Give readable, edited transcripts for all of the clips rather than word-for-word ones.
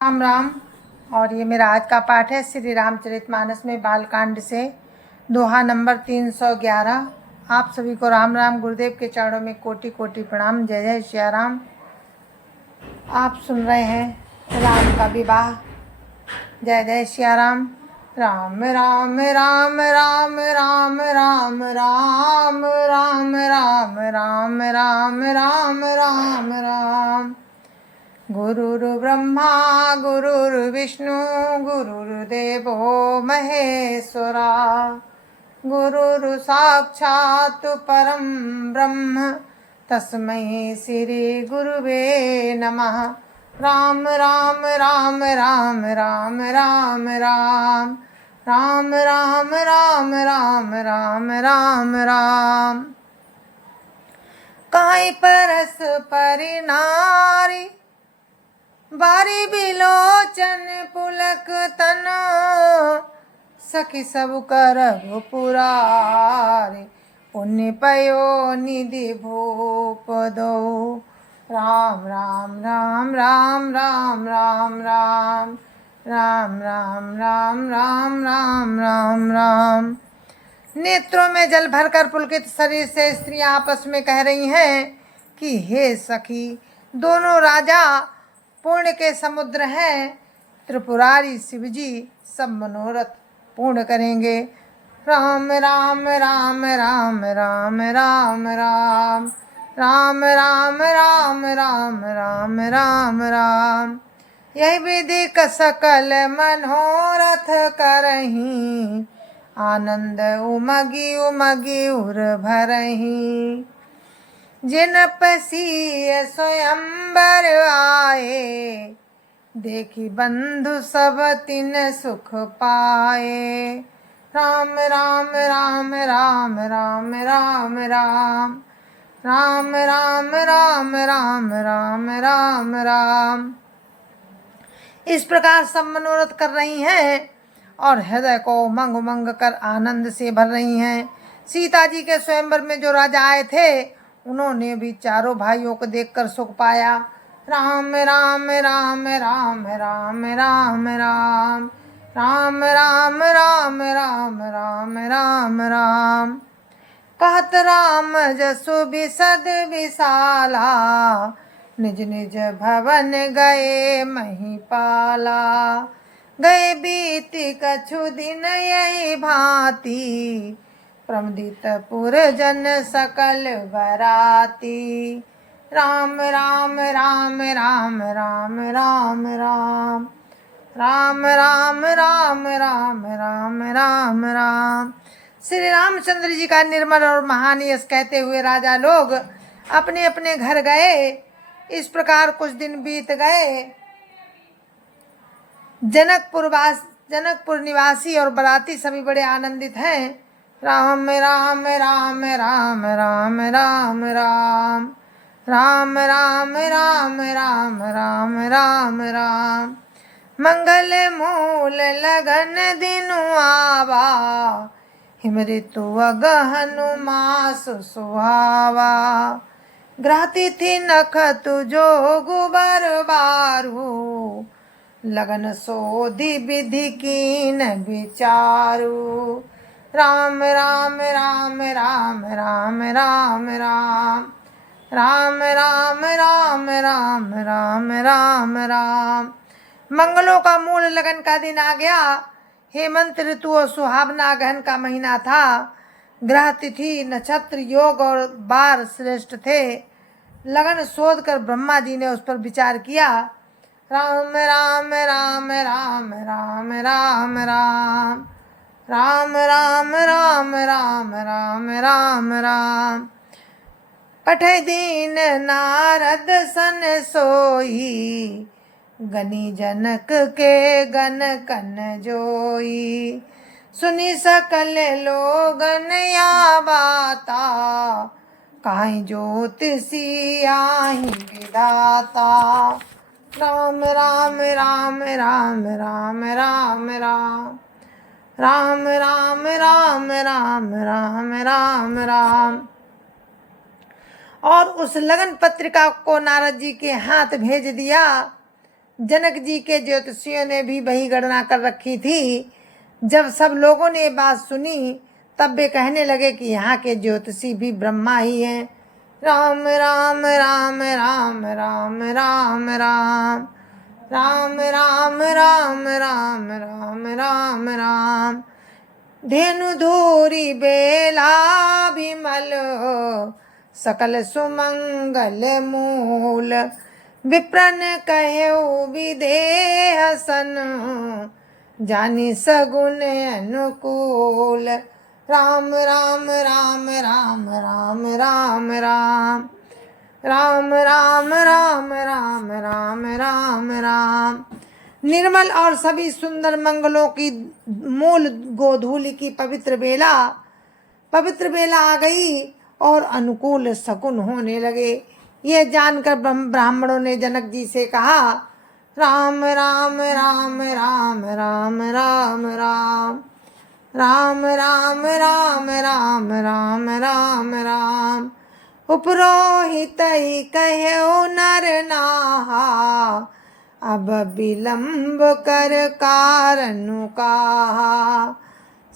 राम राम। और ये मेरा आज का पाठ है श्री रामचरितमानस में बालकांड से दोहा नंबर 311। आप सभी को राम राम। गुरुदेव के चरणों में कोटि कोटि प्रणाम। जय जय श्री राम। आप सुन रहे हैं राम का विवाह। जय जय श्री राम। राम राम राम राम राम राम राम राम राम राम राम राम राम राम। गुरुर्ब्रह्मा गुरुर्विष्णु गुरुर्देवो महेश्वरा। गुरुर् साक्षात् परं ब्रह्म तस्मै श्री गुरुवे नमः। राम राम राम राम राम राम राम राम राम राम राम राम राम राम। काई परस परिनारी बारी बिलोचन पुलक तन। सखी सब कर पुरारे पुण्य पयो निधि भूप दो। राम राम राम राम राम राम राम राम राम राम राम राम राम राम। नेत्रों में जल भरकर पुलकित शरीर से स्त्रियां आपस में कह रही हैं कि हे सखी, दोनों राजा पूर्ण के समुद्र हैं। त्रिपुरारी शिवजी सब मनोरथ पूर्ण करेंगे। राम राम राम राम राम राम राम राम राम राम राम राम राम राम। यही विधि का सकल मनोरथ करहीं। आनंद उमगी उमगी उर भरहीं। जिन पसी स्वयंवर आए। देखी बंधु सब तिन सुख पाए। राम राम राम राम राम राम राम राम राम राम राम राम राम राम। इस प्रकार सब मनोरथ कर रही हैं और हृदय को उमंग उमंग कर आनंद से भर रही हैं। सीता जी के स्वयंवर में जो राजा आए थे उन्होंने भी चारों भाइयों को देखकर सुख पाया। राम राम राम राम राम राम राम राम राम राम राम राम राम राम। कहत राम जसु बिसद विशाला। निज निज भवन गए महिपाला। गए बीती कछु दिन यही भांति। प्रमदित पुर जन सकल बराती। राम राम राम राम राम राम राम राम राम राम राम राम राम राम। श्री रामचंद्र जी का निर्मल और महान यश कहते हुए राजा लोग अपने अपने घर गए। इस प्रकार कुछ दिन बीत गए। जनकपुर निवासी और बराती सभी बड़े आनंदित हैं। राम राम राम राम राम राम राम राम राम राम राम राम राम राम। मंगल मूल लगन दिनु आवा। हिम ऋतु अगहनु मासु सुहावा। ग्रहतिथि नखतु जोगु बरबारू। लगन सोधि विधि कीन विचारू। राम राम राम राम राम राम राम राम राम राम राम राम राम राम। मंगलों का मूल लगन का दिन आ गया। हेमंत ऋतु और सुहावना गहन का महीना था। ग्रह तिथि नक्षत्र योग और बार श्रेष्ठ थे। लगन शोध कर ब्रह्मा जी ने उस पर विचार किया। राम राम राम राम राम राम राम राम राम राम राम राम राम राम। पठै दीन नारद सन सोई। गनी जनक के गन कन जोई। सुनी सकल लोगन या बाता। काहि ज्योतिषी आहि विधाता। राम राम राम राम राम राम राम राम राम राम राम राम राम राम। और उस लगन पत्रिका को नारद जी के हाथ भेज दिया। जनक जी के ज्योतिषियों ने भी वही गणना कर रखी थी। जब सब लोगों ने ये बात सुनी तब वे कहने लगे कि यहाँ के ज्योतिषी भी ब्रह्मा ही हैं। राम राम राम राम राम राम राम राम राम राम राम राम राम राम। धेनु धूरी बेला विमल सकल सुमंगल मूल। विप्रन कहु विदेह सन जानि सगुन अनुकूल। राम राम राम राम राम राम राम राम राम राम राम राम राम राम। निर्मल और सभी सुंदर मंगलों की मूल गोधूलि की पवित्र बेला आ गई और अनुकूल शकुन होने लगे। ये जानकर ब्राह्मणों ने जनक जी से कहा, राम राम राम राम राम राम राम राम राम राम राम राम राम राम। उपरोहित ही कहो नर नाहा अब विलंब कर कारण कहा।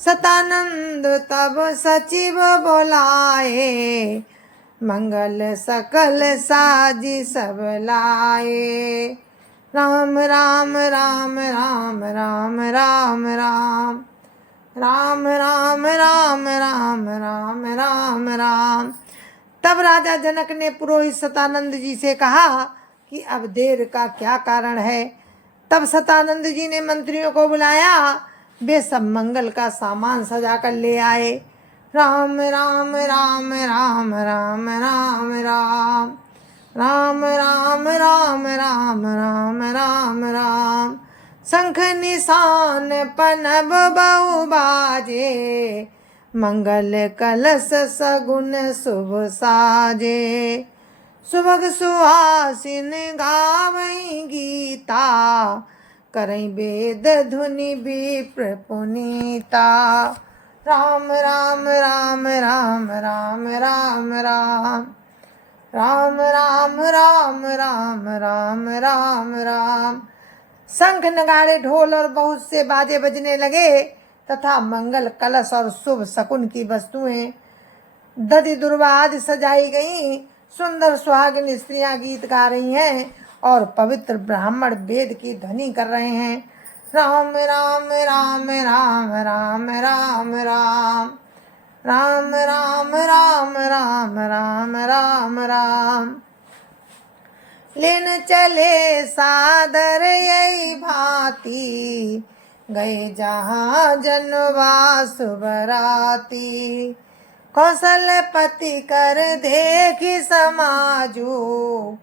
सतानंद तब सचिव बोलाए मंगल सकल साजी सब लाए। राम राम राम राम राम राम राम राम राम राम राम राम राम राम। तब राजा जनक ने पुरोहित सतानंद जी से कहा कि अब देर का क्या कारण है। तब सतानंद जी ने मंत्रियों को बुलाया। वे सब मंगल का सामान सजा कर ले आए। राम राम राम राम राम राम राम राम राम राम राम राम राम राम। शंख निशान पनब बहु बाजे मंगल कलश सगुन शुभ साजे। सुभग सुहासिन गावई गीता करई वेद धुनि विप्र पुनीता। राम राम राम राम राम राम राम राम राम राम राम राम राम राम। शंख नगाड़े ढोल और बहुत से बाजे बजने लगे तथा मंगल कलश और शुभ शकुन की वस्तुएं दधि दुर्वा आदि सजाई गई। सुंदर सुहागिन स्त्रियां गीत गा रही हैं और पवित्र ब्राह्मण वेद की ध्वनि कर रहे हैं। राम राम राम राम राम राम राम राम राम राम राम राम राम राम। लेन चले सादर यही भांति गए जहाँ जनवास बराती। कौशलपति कर देखी समाजू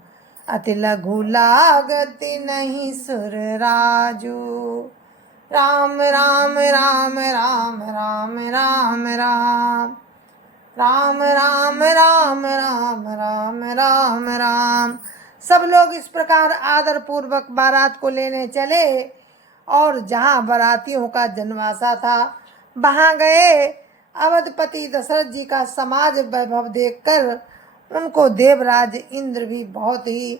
अति लघु लागति नहीं सुर राजू। राम राम राम राम राम राम राम राम राम राम राम राम राम राम। सब लोग इस प्रकार आदर पूर्वक बारात को लेने चले और जहाँ बारातियों का जनवासा था वहाँ गए। अवधपति दशरथ जी का समाज वैभव देखकर उनको देवराज इंद्र भी बहुत ही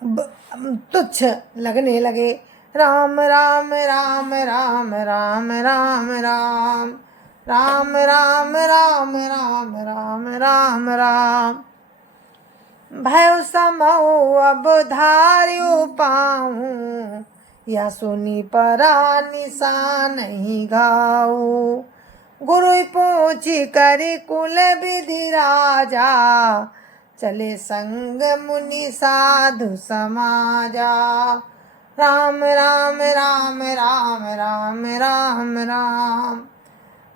तुच्छ लगने लगे। राम राम राम राम राम राम राम राम राम राम राम राम राम राम। भय समऊ अब धार्यो पाऊं या सुनी परा निशान नहीं गाऊ। गुरु पूछी करी कुल विधि राजा चले संग मुनि साधु समाजा। राम राम राम राम राम राम राम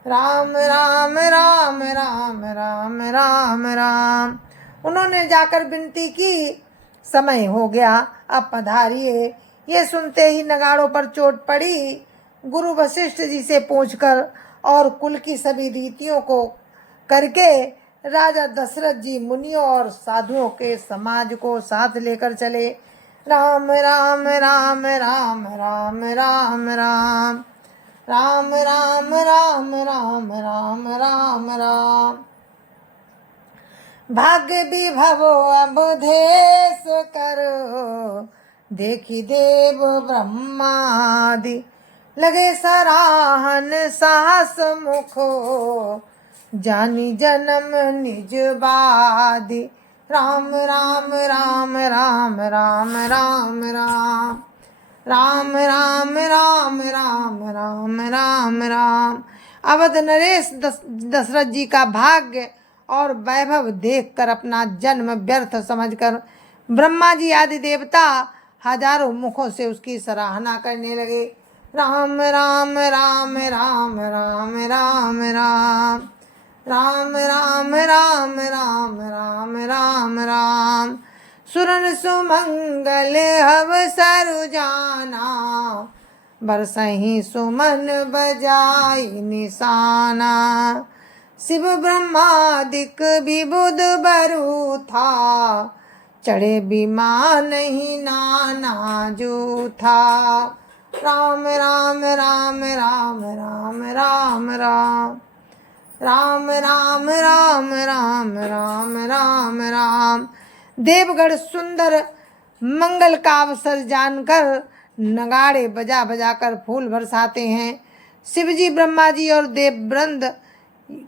राम राम राम राम राम राम राम। उन्होंने जाकर विनती की, समय हो गया, अब पधारिए। ये सुनते ही नगाड़ों पर चोट पड़ी। गुरु वशिष्ठ जी से पूछकर और कुल की सभी रीतियों को करके राजा दशरथ जी मुनियों और साधुओं के समाज को साथ लेकर चले। राम राम राम राम राम राम राम राम राम राम राम राम राम राम। भाग्य विभवो अबुधेश करो देखी देव ब्रह्मादि लगे सराहन साहस मुखो जानी जन्म निज बादि। राम राम राम राम राम राम राम राम राम राम राम राम राम राम। अवध नरेश दशरथ जी का भाग्य और वैभव देखकर अपना जन्म व्यर्थ समझकर ब्रह्मा जी आदि देवता हजारों मुखों से उसकी सराहना करने लगे। राम राम राम राम राम राम राम राम राम राम राम राम राम राम। सुरन सुमंगल अवसर जाना बरसहि सुमन बजाई निशाना। शिव ब्रह्मादिक विबुध बरु था चढ़े विमान ही नाना जो था। राम राम राम राम राम राम राम राम राम राम राम राम राम राम। देवगढ़ सुंदर मंगल का अवसर जानकर नगाड़े बजा बजा कर फूल बरसाते हैं। शिवजी ब्रह्मा जी और देववृंद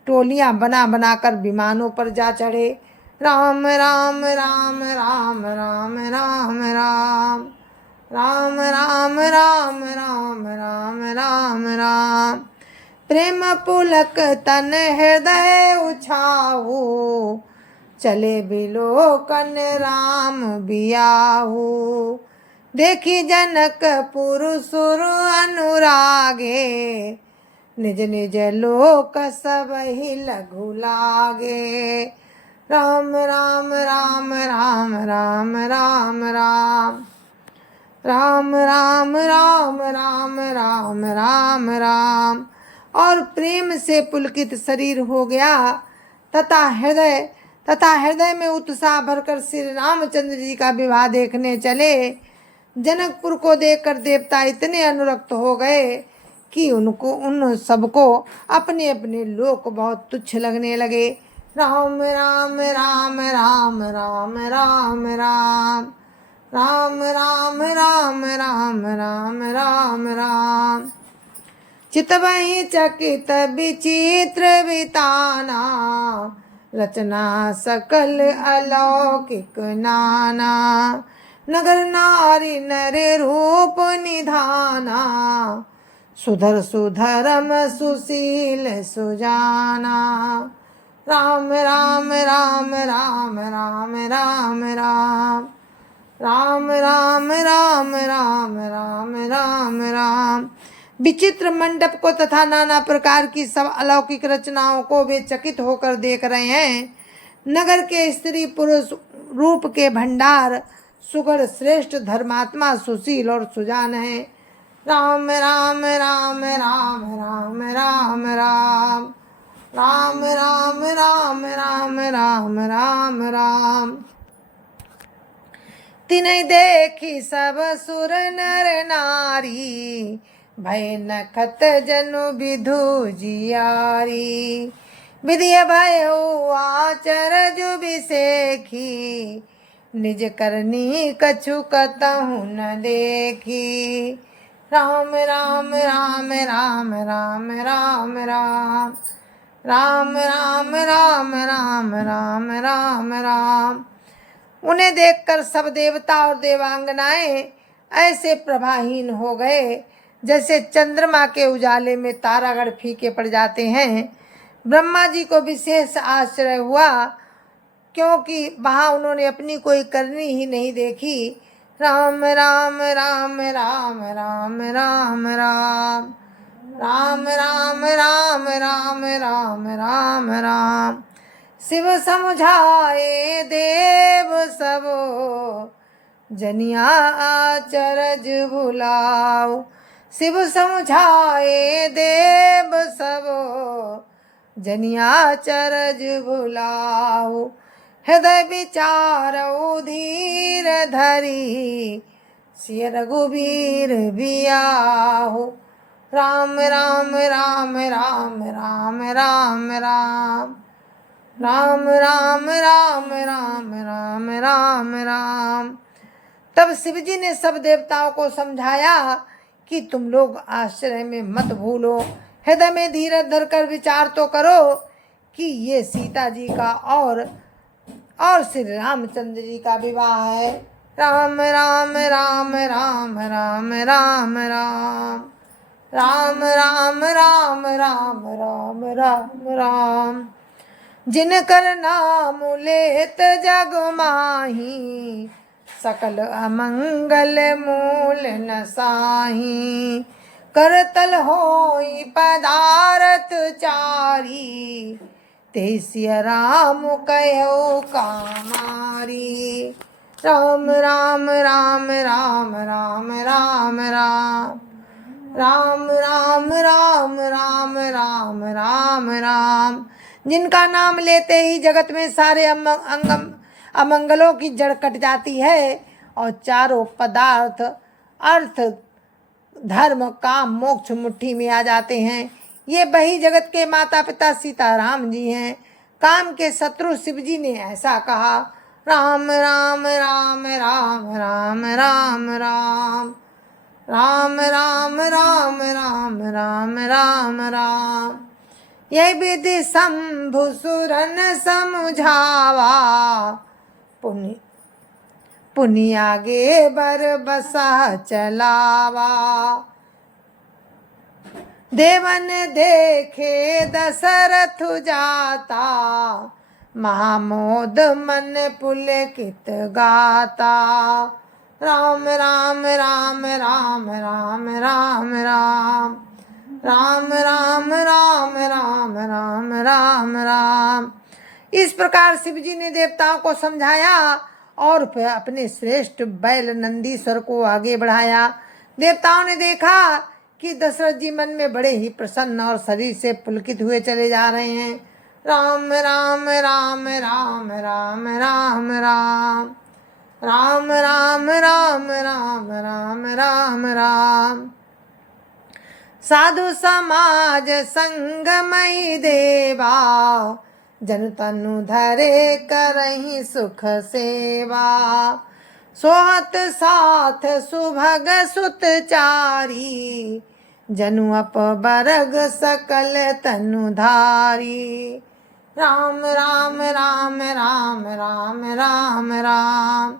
टोलियां बना बना कर विमानों पर जा चढ़े। राम राम राम राम राम राम राम राम राम राम राम राम राम राम। प्रेम पुलक तन हृदय उछाहू चले बिलोकन राम बियाहू। देखी जनकपुर सुर अनुरागे निज निज लोक सबहि लघु लागे। राम राम राम राम राम राम राम राम राम राम राम राम राम राम। और प्रेम से पुलकित शरीर हो गया तथा हृदय में उत्साह भरकर श्री रामचंद्र जी का विवाह देखने चले। जनकपुर को देखकर देवता इतने अनुरक्त हो गए कि उन सबको अपने अपने लोक बहुत तुच्छ लगने लगे। राम राम राम राम राम राम राम राम राम राम राम राम राम राम। चितवहि चकित विचित्र विताना रचना सकल अलौकिक नाना। नगर नारी नर रूप निधाना सुधर सुधरम सुशील सुजाना। राम राम राम राम राम राम राम राम राम राम राम राम राम राम। विचित्र मंडप को तथा नाना प्रकार की सब अलौकिक रचनाओं को वे चकित होकर देख रहे हैं। नगर के स्त्री पुरुष रूप के भंडार सुगढ़ श्रेष्ठ धर्मात्मा सुशील और सुजान है। राम राम राम राम राम राम राम राम राम राम राम राम राम राम। तिन्हि देखी सब सुर नर नारी भय नखत जनु विधु जियारी। विधिय भय आचरज विसेखी निज करनी कछु कतहु न देखी। राम राम राम राम राम राम राम राम राम राम राम राम राम राम। उन्हें देखकर सब देवता और देवांगनाएं ऐसे प्रभाहीन हो गए जैसे चंद्रमा के उजाले में तारागण फीके पड़ जाते हैं। ब्रह्मा जी को विशेष आश्चर्य हुआ क्योंकि वहाँ उन्होंने अपनी कोई करनी ही नहीं देखी। राम राम राम राम राम राम राम राम राम राम राम राम राम राम। शिव समझाए देव सबो जनिया आचरज भुलाओ। शिव समझाए देव सबो जनिया चरज भुलाओ। हृदय विचारऊ धीर धरी सिय रघुबीर बियाहु। राम राम राम राम राम राम राम राम राम राम राम राम राम राम। तब शिव जी ने सब देवताओं को समझाया कि तुम लोग आश्चर्य में मत भूलो, हृदय में धीरज धरकर विचार तो करो कि ये सीता जी का और श्री रामचंद्र जी का विवाह है। राम राम राम राम राम राम राम राम राम राम राम राम राम राम। जिनकर नाम लेत जग माही, सकल अमंगल मूल न साही। करतल होई पदारथ चारी, ते सिया राम कहो कामारी। राम राम राम राम राम राम राम राम राम राम राम राम राम राम। जिनका नाम लेते ही जगत में सारे अमंगलों की जड़ कट जाती है और चारों पदार्थ अर्थ धर्म काम मोक्ष मुट्ठी में आ जाते हैं। ये वही जगत के माता पिता सीताराम जी हैं। काम के शत्रु शिव जी ने ऐसा कहा, राम राम राम राम राम राम राम राम राम राम राम राम राम राम। यह विधि शंभु सुरन समझावा, पुनि आगे बर बसा चलावा। देवन देखे दशरथ जाता, महामोद मन पुलकित गाता। राम राम राम राम राम राम राम राम राम राम राम राम राम राम। इस प्रकार शिव जी ने देवताओं को समझाया और फिर अपने श्रेष्ठ बैल नंदीश्वर को आगे बढ़ाया। देवताओं ने देखा कि दशरथ जी मन में बड़े ही प्रसन्न और शरीर से पुलकित हुए चले जा रहे हैं। राम राम राम राम राम राम राम राम राम राम राम राम राम राम। साधु समाज संगमई देवा, जन तनु धरे करहि सुख सेवा। सोहत साथ सुभग सुत चारी, जनु अप बरग सकल तनु धारी। राम राम राम राम राम राम राम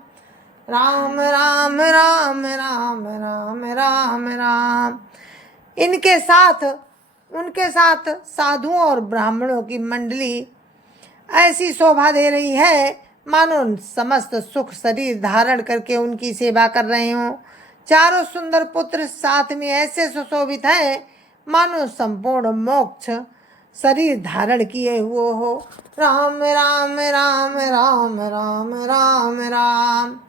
राम राम राम राम राम राम राम। इनके साथ उनके साथ साधुओं और ब्राह्मणों की मंडली ऐसी शोभा दे रही है मानो समस्त सुख शरीर धारण करके उनकी सेवा कर रहे हों। चारों सुंदर पुत्र साथ में ऐसे सुशोभित हैं मानो संपूर्ण मोक्ष शरीर धारण किए हुए हो। राम राम राम राम राम राम राम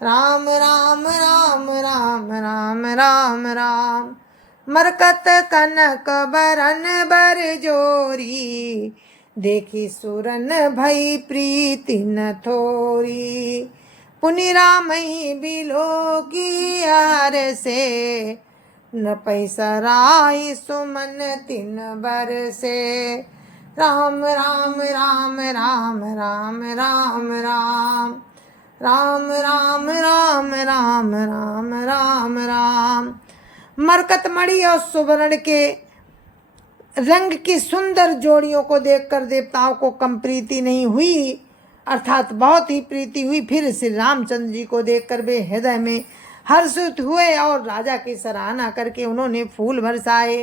राम राम राम राम राम राम राम। मरकत कनक बरन बर जोरी, देखी सुरन भई प्रीति न थोरी। पुनि रामई बिलो की यार से, न पैसराई सुमन तिन बर से। राम राम राम राम राम राम राम राम राम राम राम राम राम राम। मरकत मणि और सुवर्ण के रंग की सुंदर जोड़ियों को देखकर देवताओं को कम प्रीति नहीं हुई, अर्थात बहुत ही प्रीति हुई। फिर श्री रामचंद्र जी को देखकर वे हृदय में हर्षित हुए और राजा की सराहना करके उन्होंने फूल बरसाए।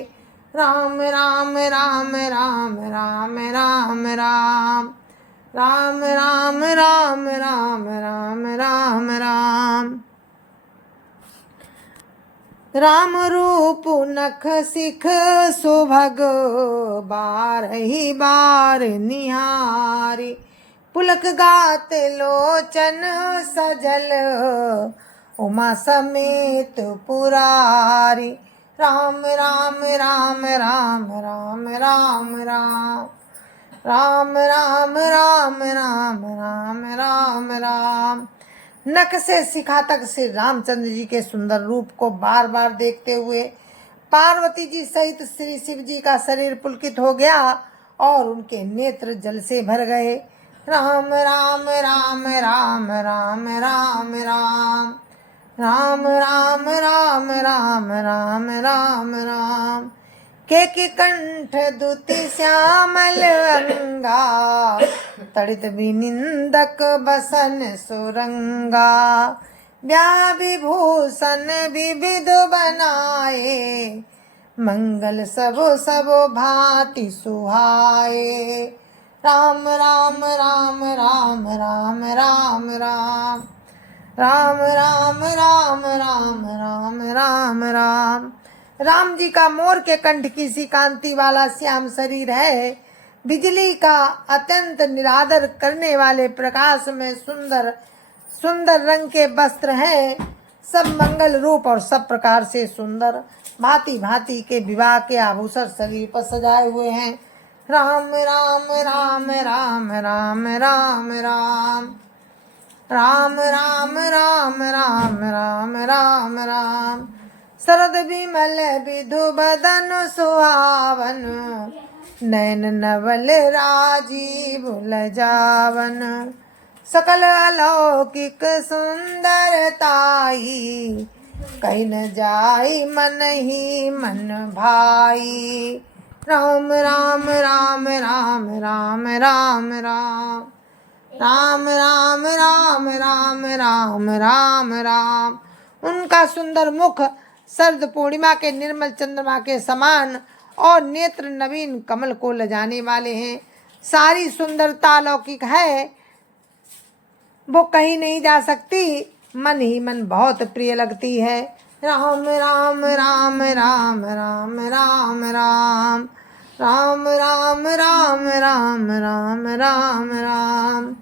राम राम राम राम राम राम राम राम राम राम राम राम राम राम। राम रूप नख सिख सुभग, बारही बार निहारी। पुलक गात लोचन सजल, उमा समेत पुरारी। राम राम राम राम राम राम राम राम राम राम राम राम राम राम। नख से शिखा तक श्री रामचंद्र जी के सुंदर रूप को बार बार देखते हुए पार्वती जी सहित श्री शिव जी का शरीर पुलकित हो गया और उनके नेत्र जल से भर गए। राम राम राम राम राम राम राम राम राम राम राम राम राम राम। के कंठ दुति श्यामल अंगा, तड़ित विनिंदक बसन सुरंगा। ब्याह विभूषण विविध बनाए, मंगल सबो सबो भांति सुहाए। राम राम राम राम राम राम राम। राम राम राम राम राम राम राम। राम जी का मोर के कंठ की सी कांति वाला श्याम शरीर है। बिजली का अत्यंत निरादर करने वाले प्रकाश में सुंदर सुंदर रंग के वस्त्र हैं। सब मंगल रूप और सब प्रकार से सुंदर, भांति भांति के विवाह के आभूषण शरीर पर सजाए हुए हैं। राम राम राम राम राम राम राम। राम राम राम राम राम राम राम। शरद विमल विधु बदन सुहावन, नैन नवल राजीव लजावन। सकल अलौकिक सुंदरताई, कहीं न जाई मन ही मन भाई। राम राम राम राम राम राम राम। राम राम राम राम राम राम राम। उनका सुंदर मुख शरद पूर्णिमा के निर्मल चंद्रमा के समान और नेत्र नवीन कमल को लजाने वाले हैं। सारी सुंदरता लौकिक है, वो कहीं नहीं जा सकती, मन ही मन बहुत प्रिय लगती है। राम राम राम राम राम राम राम। राम राम राम राम राम राम राम।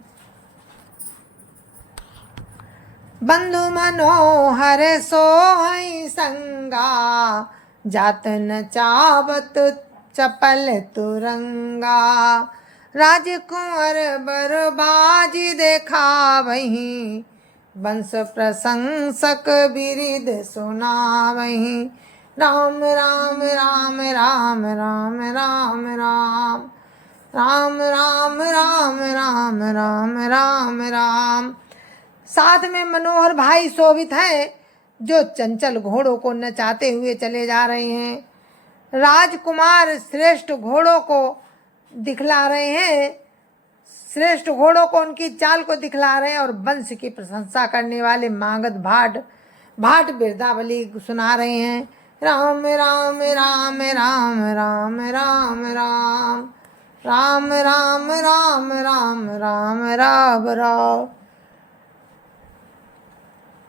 बंधु मनोहर सोहई संगा, जात न चावत चपल तुरंगा। राजकुंवर बरबाजी देखावहीं, वंश प्रशंसक बिरिद सुनावहीं। राम राम राम राम राम राम राम। राम राम राम राम राम राम राम। साथ में मनोहर भाई शोभित हैं, जो चंचल घोड़ों को नचाते हुए चले जा रहे हैं। राजकुमार श्रेष्ठ घोड़ों को दिखला रहे हैं, श्रेष्ठ घोड़ों को उनकी चाल को दिखला रहे हैं और वंश की प्रशंसा करने वाले मागध भाट बिरदावली सुना रहे हैं। राम राम राम राम राम राम राम। राम राम राम राम राम राम राम।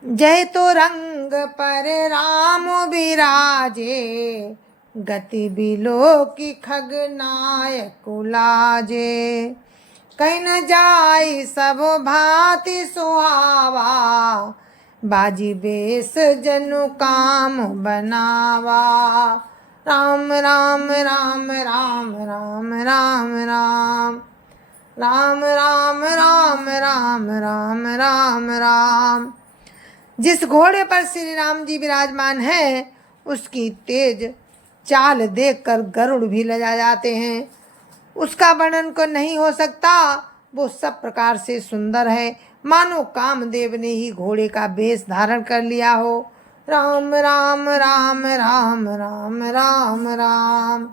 जय तो रंग पर राम विराजे, गति बिलो की खग नायक लाजे। कहीं न जाई सब भांति सुहावा, बाजी बेस जनु काम बनावा। राम राम राम राम राम राम राम। राम राम राम राम राम राम राम। जिस घोड़े पर श्री राम जी विराजमान हैं, उसकी तेज चाल देखकर गरुड़ भी लजा जाते हैं। उसका वर्णन को नहीं हो सकता, वो सब प्रकार से सुंदर है, मानो कामदेव ने ही घोड़े का वेश धारण कर लिया हो। राम राम राम राम राम राम राम।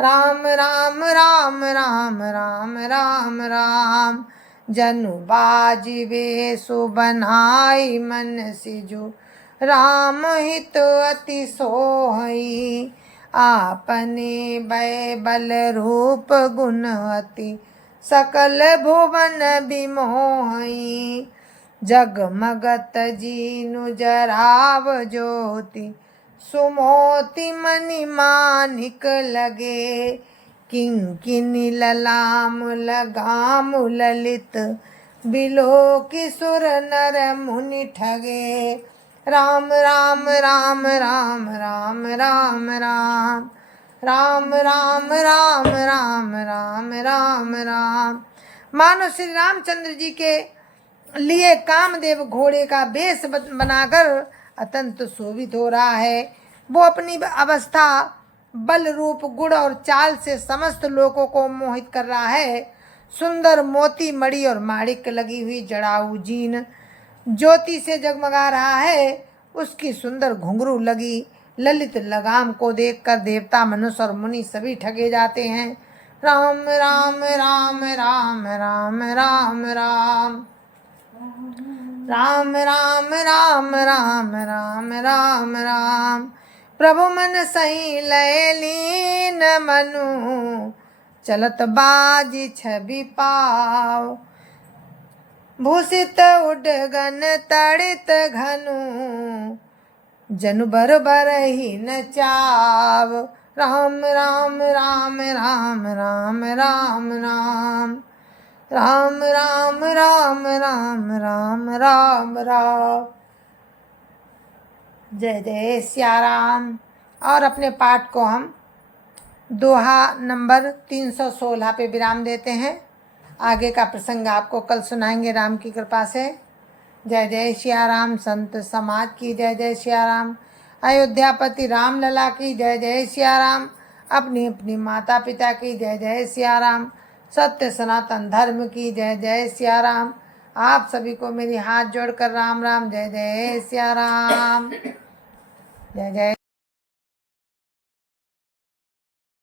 राम राम राम राम राम राम राम। जनु बाजी वेशु बनाई मन सिजु, राम हित अति सोहई। आपने बै बल रूप गुण अति, सकल भुवन बिमोहई। जगमगत जीनु जराव ज्योति, सुमोति मणि मानिक लगे। किंकिनी ललाम लगाम ललित, बिलो की सुर नर मुनि ठगे। राम राम राम राम राम राम राम। राम राम राम राम राम राम राम। मानो श्री रामचंद्र जी के लिए कामदेव घोड़े का वेश बनाकर अत्यंत शोभित हो रहा है। वो अपनी अवस्था, बल रूप, गुण और चाल से समस्त लोगों को मोहित कर रहा है। सुंदर मोती मणि और माणिक लगी हुई जड़ाऊ जीन, ज्योति से जगमगा रहा है, उसकी सुंदर घुंघरू लगी ललित लगाम को देखकर देवता, मनुष्य और मुनि सभी ठगे जाते हैं। राम राम राम राम राम राम राम राम राम राम राम राम राम राम। प्रभु मन सही लय लीन मनु, चलत बाजी छवि पाव। भूषित उडगन तड़ित घनु, जनु बर बर ही न चाव। राम राम राम राम राम राम राम राम राम राम राम राम राम राम। जय जय सिया राम। और अपने पाठ को हम दोहा नंबर 316 पे विराम देते हैं। आगे का प्रसंग आपको कल सुनाएंगे राम की कृपा से। जय जय सिया राम। संत समाज की जय जय सिया राम। अयोध्यापति राम लला की जय जय सिया राम। अपनी अपनी माता पिता की जय जय सिया राम। सत्य सनातन धर्म की जय जय सिया राम। आप सभी को मेरी हाथ जोड़कर राम राम। जय जय सिया राम। जय जय।